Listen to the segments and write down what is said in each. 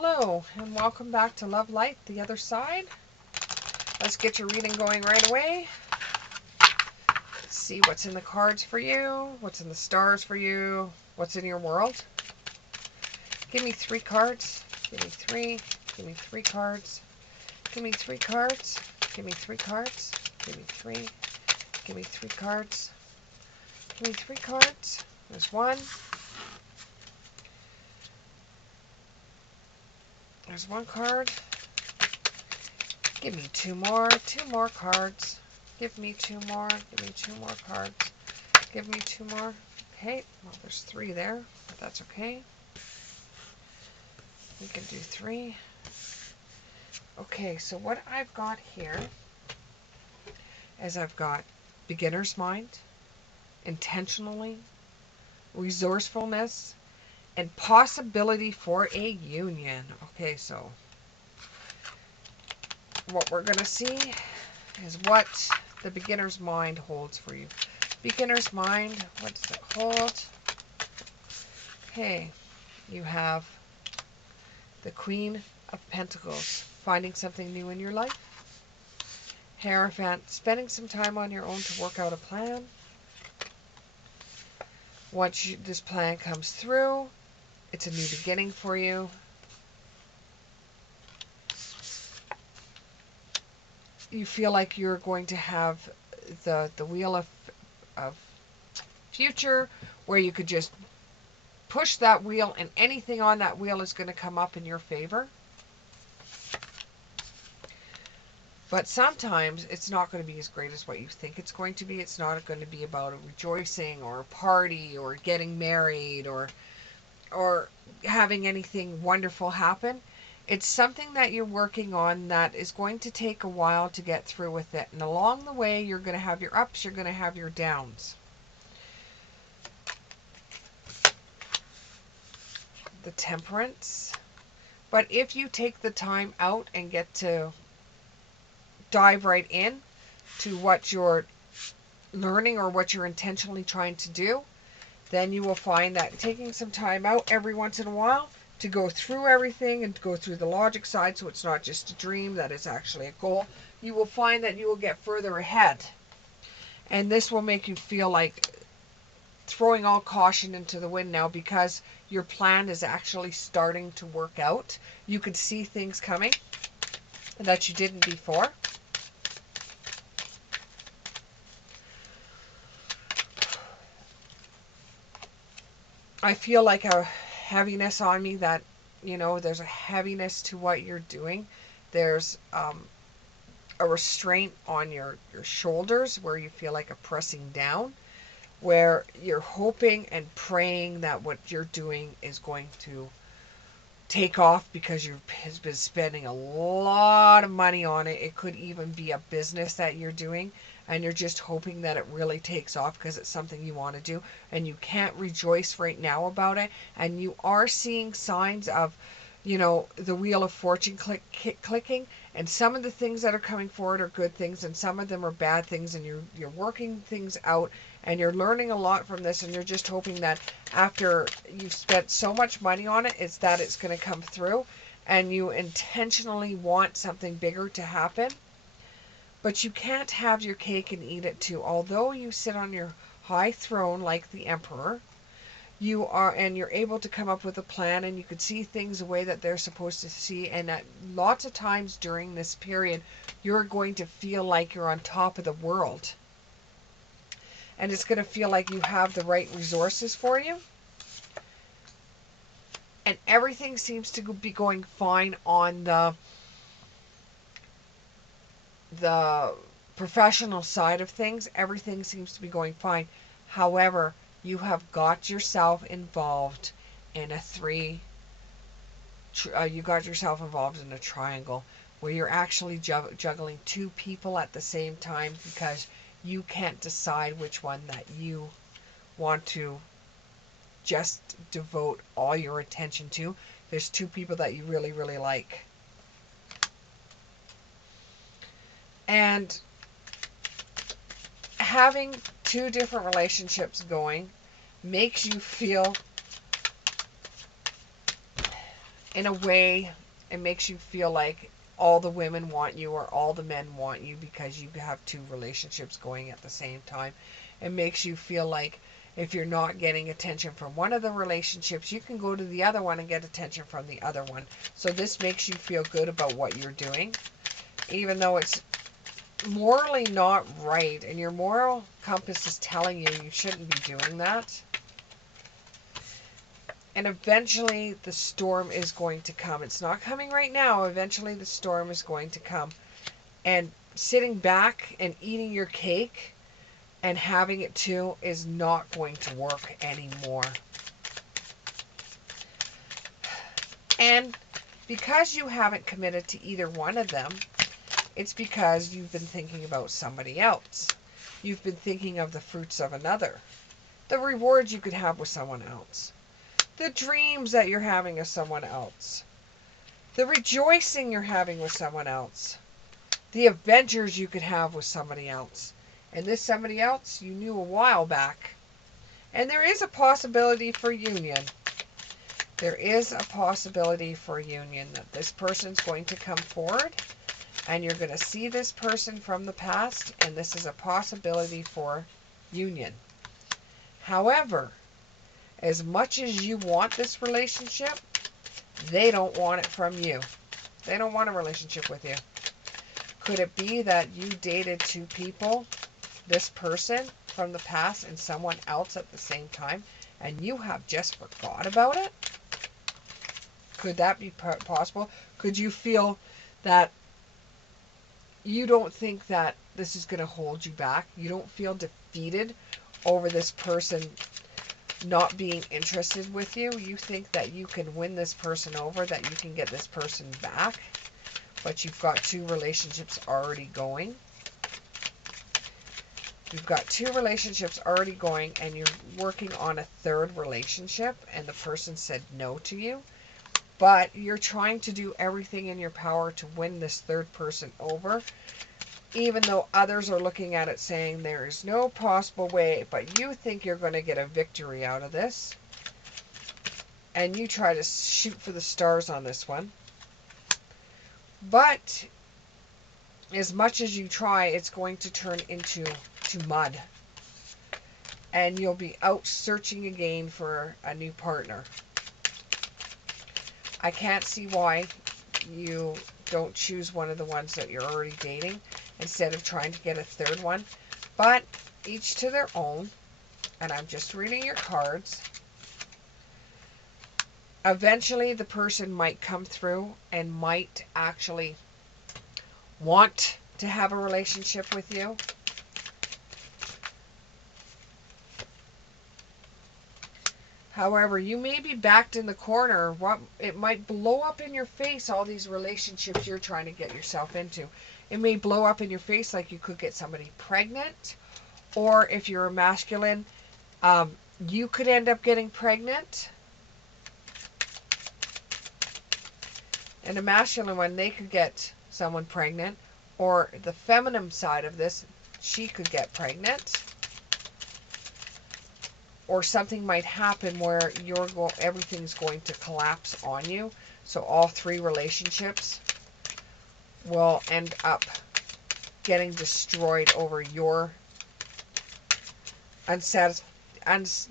Hello, and welcome back to Love Light, the other side. Let's get your reading going right away. See what's in the cards for you, what's in the stars for you, what's in your world. Give me 3 cards. Give me 3. Give me 3 cards. Give me 3 cards. Give me 3 cards. Give me 3. Give me 3 cards. Give me 3 cards. There's 1. There's 1 card. Give me 2 more. 2 more cards. Give me 2 more. Give me 2 more cards. Give me 2 more. Okay. Well, there's 3 there, but that's okay. We can do 3. Okay, so what I've got here is I've got beginner's mind, intentionally, resourcefulness, and possibility for a union. Okay, so what we're going to see is what the beginner's mind holds for you. Beginner's mind, what does it hold? Okay, you have the Queen of Pentacles, finding something new in your life. Hierophant, spending some time on your own to work out a plan. Once this plan comes through, it's a new beginning for you. You feel like you're going to have the wheel of future, where you could just push that wheel and anything on that wheel is going to come up in your favor. But sometimes it's not going to be as great as what you think it's going to be. It's not going to be about a rejoicing or a party or getting married or having anything wonderful happen. It's something that you're working on that is going to take a while to get through with it. And along the way, you're going to have your ups, you're going to have your downs. The Temperance. But if you take the time out and get to dive right in to what you're learning or what you're intentionally trying to do, then you will find that taking some time out every once in a while to go through everything and to go through the logic side, so it's not just a dream, that it's actually a goal, you will find that you will get further ahead. And this will make you feel like throwing all caution into the wind now, because your plan is actually starting to work out. You could see things coming that you didn't before. I feel like a heaviness on me that, there's a heaviness to what you're doing. There's a restraint on your shoulders where you feel like a pressing down, where you're hoping and praying that what you're doing is going to take off, because you've been spending a lot of money on it. It could even be a business that you're doing, and you're just hoping that it really takes off because it's something you want to do, and you can't rejoice right now about it. And you are seeing signs of, the wheel of fortune clicking, and some of the things that are coming forward are good things, and some of them are bad things, and you're working things out, and you're learning a lot from this, and you're just hoping that after you've spent so much money on it, it's going to come through, and you intentionally want something bigger to happen. But you can't have your cake and eat it too. Although you sit on your high throne like the emperor, you're able to come up with a plan, and you could see things the way that they're supposed to see. And at lots of times during this period, you're going to feel like you're on top of the world. And it's going to feel like you have the right resources for you. And everything seems to be going fine on the professional side of things. Everything seems to be going fine. However, you have got yourself involved in you got yourself involved in a triangle where you're actually juggling 2 people at the same time, because you can't decide which one that you want to just devote all your attention to. There's 2 people that you really, really like. And having 2 different relationships going makes you feel in a way, it makes you feel like all the women want you or all the men want you because you have two relationships going at the same time. It makes you feel like if you're not getting attention from one of the relationships, you can go to the other one and get attention from the other one. So this makes you feel good about what you're doing, even though it's morally not right and your moral compass is telling you you shouldn't be doing that. And eventually the storm is going to come. It's not coming right now. Eventually the storm is going to come. And sitting back and eating your cake and having it too is not going to work anymore. And because you haven't committed to either one of them, it's because you've been thinking about somebody else. You've been thinking of the fruits of another. The rewards you could have with someone else. The dreams that you're having with someone else. The rejoicing you're having with someone else. The adventures you could have with somebody else. And this somebody else you knew a while back. And there is a possibility for union. There is a possibility for union that this person's going to come forward and you're going to see this person from the past, and this is a possibility for union. However, as much as you want this relationship, they don't want it from you. They don't want a relationship with you. Could it be that you dated two people, this person from the past and someone else at the same time, and you have just forgot about it? Could that be possible? Could you feel that you don't think that this is going to hold you back? You don't feel defeated over this person not being interested with you? You think that you can win this person over, that you can get this person back, but you've got two relationships already going. You've got two relationships already going and you're working on a third relationship and the person said no to you, but you're trying to do everything in your power to win this third person over, even though others are looking at it saying there is no possible way, but you think you're going to get a victory out of this. And you try to shoot for the stars on this one. But as much as you try, it's going to turn into mud. And you'll be out searching again for a new partner. I can't see why you don't choose one of the ones that you're already dating instead of trying to get a third one. But each to their own. And I'm just reading your cards. Eventually the person might come through and might actually want to have a relationship with you. However, you may be backed in the corner. It might blow up in your face, all these relationships you're trying to get yourself into. It may blow up in your face like you could get somebody pregnant. Or if you're a masculine, you could end up getting pregnant. And a masculine one, they could get someone pregnant. Or the feminine side of this, she could get pregnant. Or something might happen where everything's going to collapse on you. So all three relationships will end up getting destroyed over your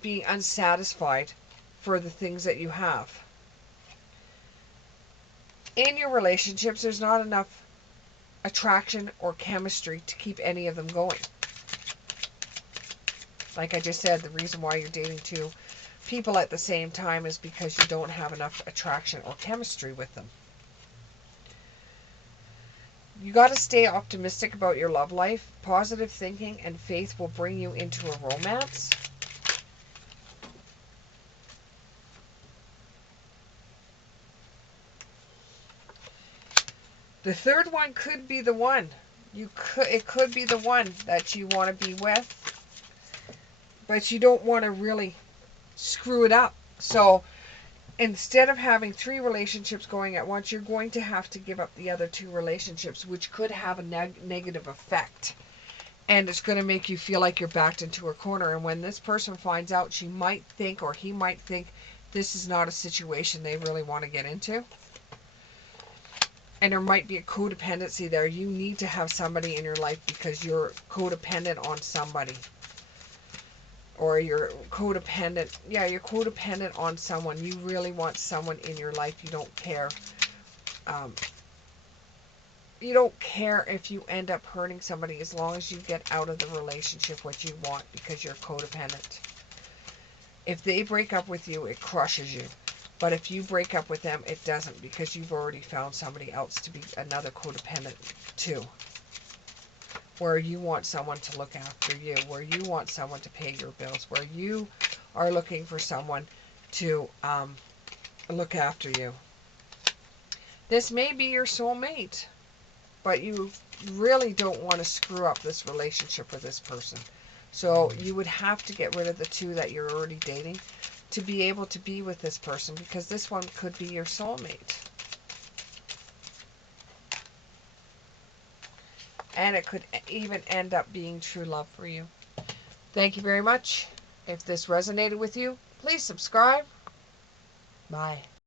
being unsatisfied for the things that you have. In your relationships, there's not enough attraction or chemistry to keep any of them going. Like I just said, the reason why you're dating two people at the same time is because you don't have enough attraction or chemistry with them. You got to stay optimistic about your love life. Positive thinking and faith will bring you into a romance. The third one could be the one. It could be the one that you want to be with, but you don't want to really screw it up. So instead of having three relationships going at once, you're going to have to give up the other two relationships, which could have a negative effect. And it's going to make you feel like you're backed into a corner. And when this person finds out, she might think, or he might think, this is not a situation they really want to get into. And there might be a codependency there. You need to have somebody in your life because you're codependent on somebody. Or you're codependent. Yeah, you're codependent on someone. You really want someone in your life. You don't care. You don't care if you end up hurting somebody as long as you get out of the relationship what you want because you're codependent. If they break up with you, it crushes you. But if you break up with them, it doesn't because you've already found somebody else to be another codependent too. Where you want someone to look after you, where you want someone to pay your bills, where you are looking for someone to look after you. This may be your soulmate, but you really don't want to screw up this relationship with this person. So you would have to get rid of the two that you're already dating to be able to be with this person, because this one could be your soulmate. And it could even end up being true love for you. Thank you very much. If this resonated with you, please subscribe. Bye.